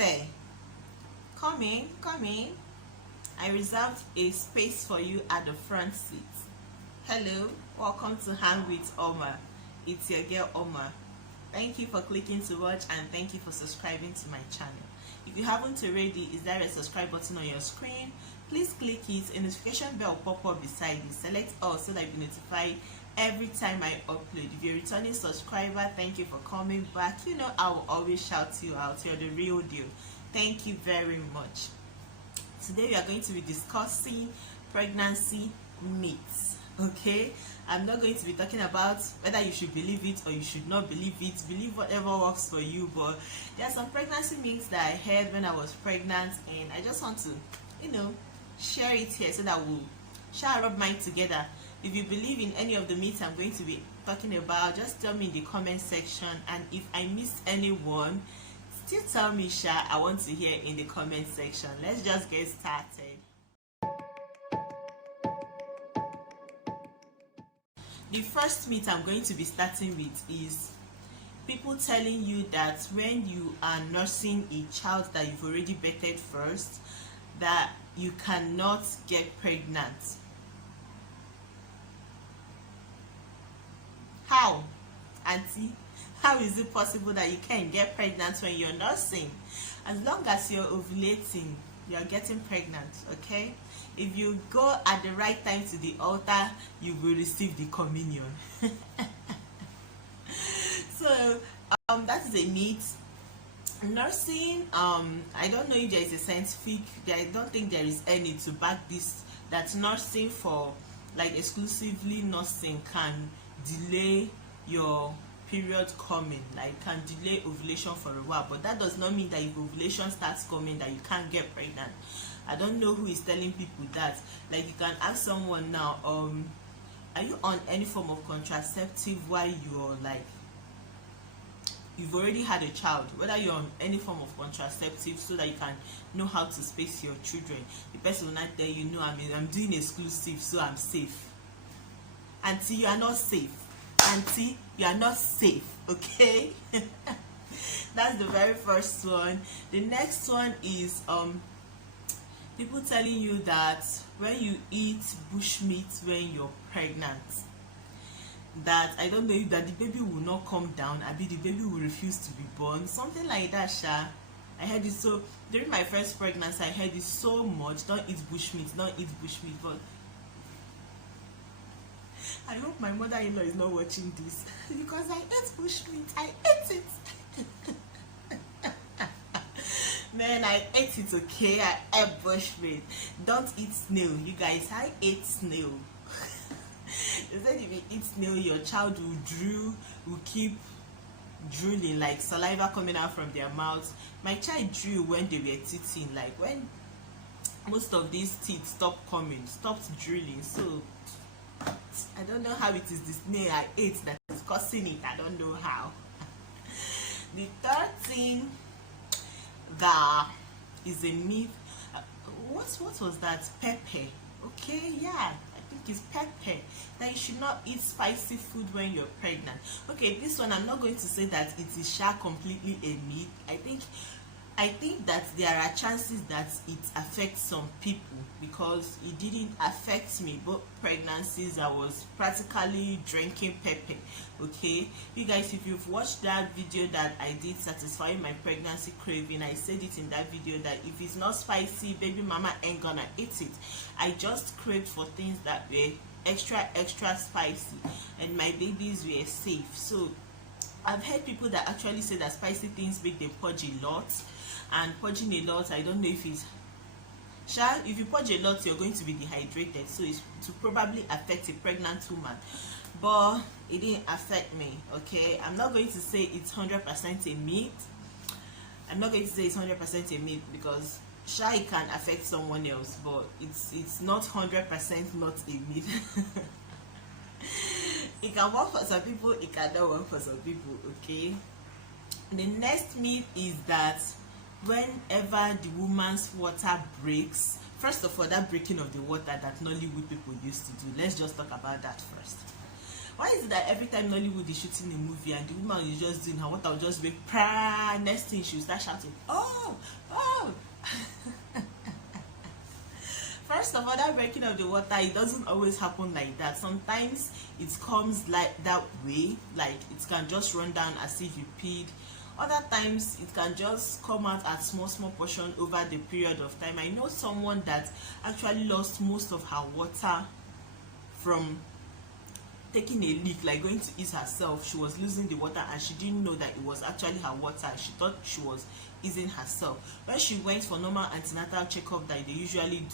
there. Come in, come in. I reserved a space for you at the front seat. Hello, welcome to Hang with Oma. It's your girl Oma. Thank you for clicking to watch and thank you for subscribing to my channel. If you haven't already, is there a subscribe button on your screen? Please click it. A notification bell will pop up beside you. Select all so that you'll be notified every time I upload. If you're a returning subscriber, thank you for coming back. You know I will always shout you out. You're the real deal. Thank you very much. Today we are going to be discussing pregnancy myths. Okay, I'm not going to be talking about whether you should believe it or you should not believe it. Believe whatever works for you, but there are some pregnancy myths that I heard when I was pregnant, and I just want to, share it here so that we'll share rub mind together. If you believe in any of the myths I'm going to be talking about, just tell me in the comment section, and if I missed anyone, still tell me, Sha. I want to hear in the comment section. Let's just get started. The first myth I'm going to be starting with is people telling you that when you are nursing a child that you've already birthed first, that you cannot get pregnant. How, auntie? How is it possible that you can't get pregnant when you're nursing? As long as you're ovulating, you're getting pregnant, okay? If you go at the right time to the altar, you will receive the communion. So that is a myth. Nursing, I don't know if there is a scientific, I don't think there is any to back this, that nursing for, like, exclusively nursing can delay your period coming, like can delay ovulation for a while, but that does not mean that if ovulation starts coming that you can't get pregnant. I don't know who is telling people that. Like, you can ask someone now, are you on any form of contraceptive while you're like, you've already had a child, whether you're on any form of contraceptive so that you can know how to space your children. The person will not tell you, no, I'm doing exclusive so I'm safe. Auntie, you are not safe. Auntie, you are not safe, okay? That's the very first one. The next one is people telling you that when you eat bushmeat when you're pregnant, that I don't know if that the baby will not come down, I mean the baby will refuse to be born, something like that, Sha. I heard it so during my first pregnancy. I heard it so much. Don't eat bushmeat, don't eat bushmeat. But I hope my mother-in-law is not watching this because I ate bushmeat. I ate it. Man, I ate it, okay? I ate bushmeat. Don't eat snail, you guys. I ate snail. They said if you eat snail, your child will keep drooling, like saliva coming out from their mouths. My child drew when they were teething, like when most of these teeth stopped drooling. So I don't know how it is the snail I ate that is causing it. I don't know how. The third thing that is a myth. What was that? Pepper. Okay, yeah. I think it's pepper, that you should not eat spicy food when you're pregnant. Okay, this one I'm not going to say that it is completely a myth. I think that there are chances that it affects some people, because it didn't affect me. Both pregnancies I was practically drinking pepper. Okay, you guys, if you've watched that video that I did satisfying my pregnancy craving, I said it in that video that if it's not spicy, baby mama ain't gonna eat it. I just craved for things that were extra spicy, and my babies were safe. So I've heard people that actually say that spicy things make them purge a lot, and purging a lot, I don't know if it's if you purge a lot, you're going to be dehydrated, so it's to probably affect a pregnant woman, but it didn't affect me. Okay, I'm not going to say it's 100% a myth. I'm not going to say it's 100% a myth, because it can affect someone else, but it's not 100% not a myth. It can work for some people, it cannot work for some people. Okay, the next myth is that whenever the woman's water breaks, first of all, that breaking of the water that Nollywood people used to do, let's just talk about that first. Why is it that every time Nollywood is shooting a movie and the woman is just doing her water will just be pra, next thing she'll start shouting, oh, oh. First of all, that breaking of the water, it doesn't always happen like that. Sometimes it comes like that way, like it can just run down as if you peed. Other times it can just come out at small portion over the period of time. I know someone that actually lost most of her water from taking a leak, like going to ease herself. She was losing the water and she didn't know that it was actually her water. She thought she was easing herself. When she went for normal antenatal checkup that they usually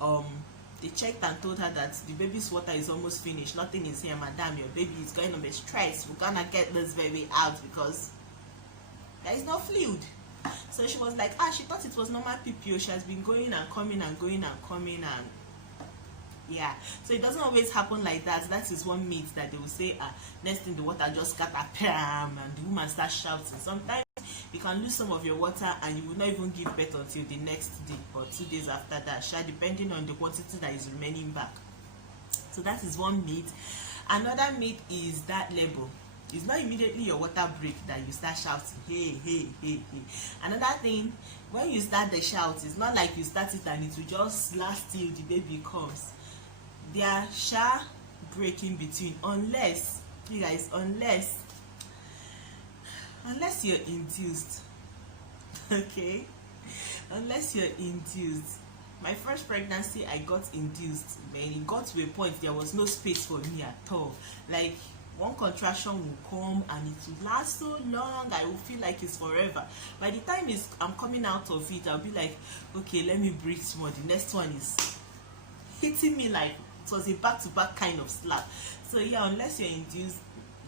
do, they checked and told her that the baby's water is almost finished, nothing is here, madam, your baby is going to be stressed, we're gonna get this baby out because there is no fluid. So she was like, she thought it was normal PPO. She has been going and coming and going and coming, and yeah, so it doesn't always happen like that. That is one myth that they will say, next thing the water just got a pam and the woman starts shouting. Sometimes you can lose some of your water and you will not even give birth until the next day or 2 days after that, depending on the quantity that is remaining back. So that is one myth. Another myth is that labor. It's not immediately your water break that you start shouting, hey, hey, hey, hey. Another thing, when you start the shout, it's not like you start it and it will just last till the baby comes. There shall break in between, unless, you guys, unless you're induced. Okay, unless you're induced. My first pregnancy, I got induced. Man, it got to a point there was no space for me at all. Like, one contraction will come and it will last so long, I will feel like it's forever. By the time I'm coming out of it, I'll be like, okay, let me breathe more. The next one is hitting me like it was a back-to-back kind of slap. So yeah, unless you're induced,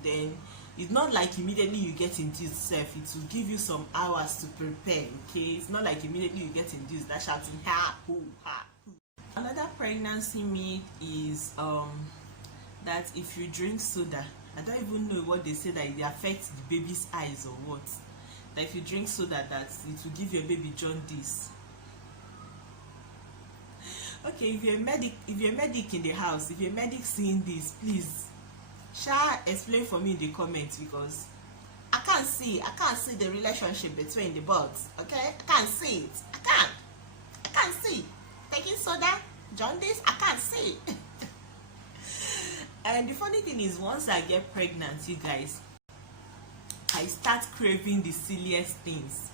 then it's not like immediately you get induced self. It will give you some hours to prepare. Okay, it's not like immediately you get induced that shouting ha hoo ha hoo. Another pregnancy myth is that if you drink soda, I don't even know what they say, that it affects the baby's eyes or what, that if you drink soda that it will give your baby jaundice. Okay, if you're a medic in the house, if you're a medic seeing this, please explain for me in the comments, because I can't see the relationship between the buds. Okay, I can't see it. I can't see taking soda, jaundice. I can't see. And the funny thing is, once I get pregnant, you guys, I start craving the silliest things.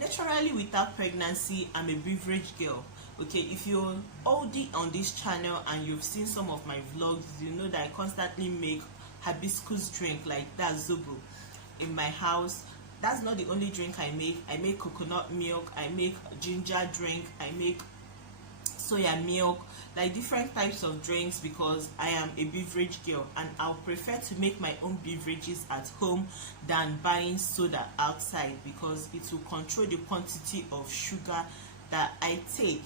Naturally, without pregnancy, I'm a beverage girl. Okay, if you're oldie on this channel and you've seen some of my vlogs, you know that I constantly make hibiscus drink, like that zobo, in my house. That's not the only drink I make. I make coconut milk, I make ginger drink, I make soya milk, like different types of drinks, because I am a beverage girl and I'll prefer to make my own beverages at home than buying soda outside, because it will control the quantity of sugar that I take.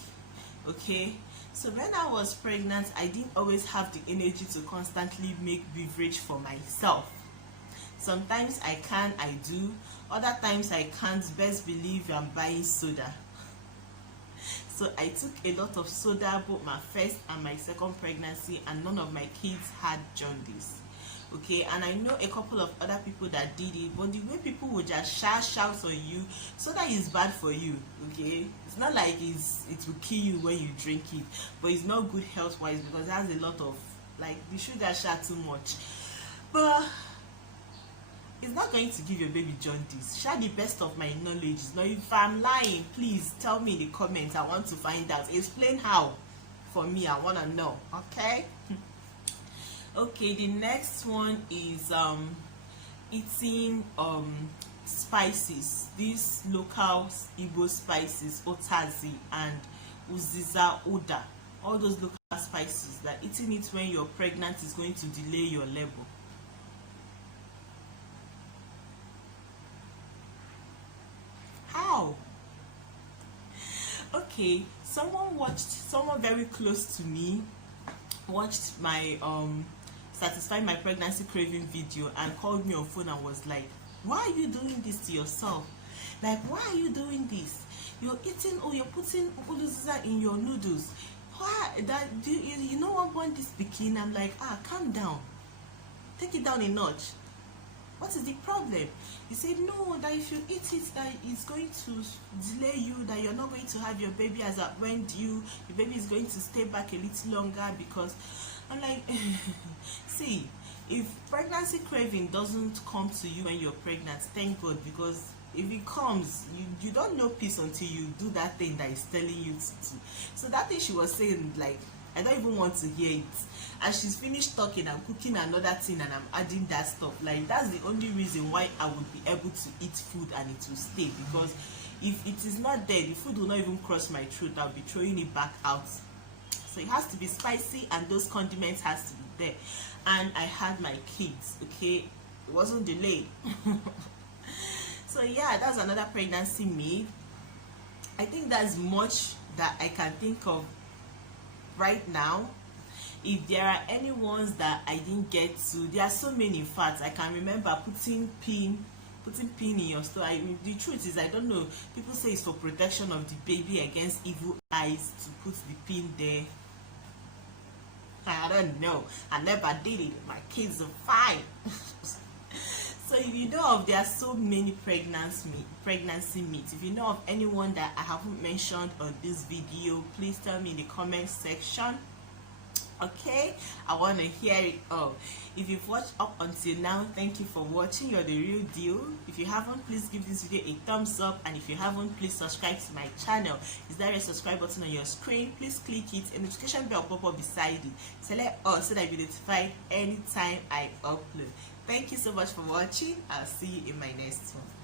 Okay, so when I was pregnant, I didn't always have the energy to constantly make beverage for myself. Sometimes I do, other times I can't. Best believe I'm buying soda. So I took a lot of soda both my first and my second pregnancy, and none of my kids had jaundice. Okay, and I know a couple of other people that did it, but the way people would just shout on you, soda is bad for you. Okay, it's not like it will kill you when you drink it, but it's not good health wise, because it has a lot of, like, the sugar share too much. But it's not going to give your baby jaundice. Share the best of my knowledge. Now, if I'm lying, please tell me in the comments. I want to find out. Explain how for me. I want to know. Okay. Okay. The next one is eating spices. These local Igbo spices, otazi and uziza oda. All those local spices, that eating it when you're pregnant is going to delay your labor. How? Okay, someone very close to me watched my satisfy my pregnancy craving video and called me on phone and was like, why are you doing this to yourself? Like, why are you doing this? You're eating, or you're putting uluziza in your noodles. why that, do you know what want this bikini? I'm like, calm down, take it down a notch. What is the problem? He said no, that if you eat it, that it's going to delay you, that you're not going to have your baby as at when due, your baby is going to stay back a little longer. Because I'm like, see, if pregnancy craving doesn't come to you when you're pregnant, thank God, because if it comes, you don't know peace until you do that thing that is telling you to do. So that thing she was saying, like, I don't even want to hear it. As she's finished talking, I'm cooking another thing and I'm adding that stuff. Like, that's the only reason why I would be able to eat food and it will stay. Because if it is not there, the food will not even cross my throat. I'll be throwing it back out. So it has to be spicy and those condiments has to be there. And I had my kids, okay? It wasn't delayed. So yeah, that's another pregnancy myth. I think that's much that I can think of right now. If there are any ones that I didn't get to, there are so many. In fact, I can remember putting pin in your store. The truth is, I don't know, people say it's for protection of the baby against evil eyes to put the pin there. I don't know, I never did it. My kids are fine. So if you know of, there are so many pregnancy myths. If you know of anyone that I haven't mentioned on this video, please tell me in the comment section. Okay, I want to hear it all. If you've watched up until now, thank you for watching. You're the real deal. If you haven't, please give this video a thumbs up, and if you haven't, please subscribe to my channel. Is there a subscribe button on your screen? Please click it. A notification bell pop up beside it. Select all so that you'll be notified anytime I upload. Thank you so much for watching. I'll see you in my next one.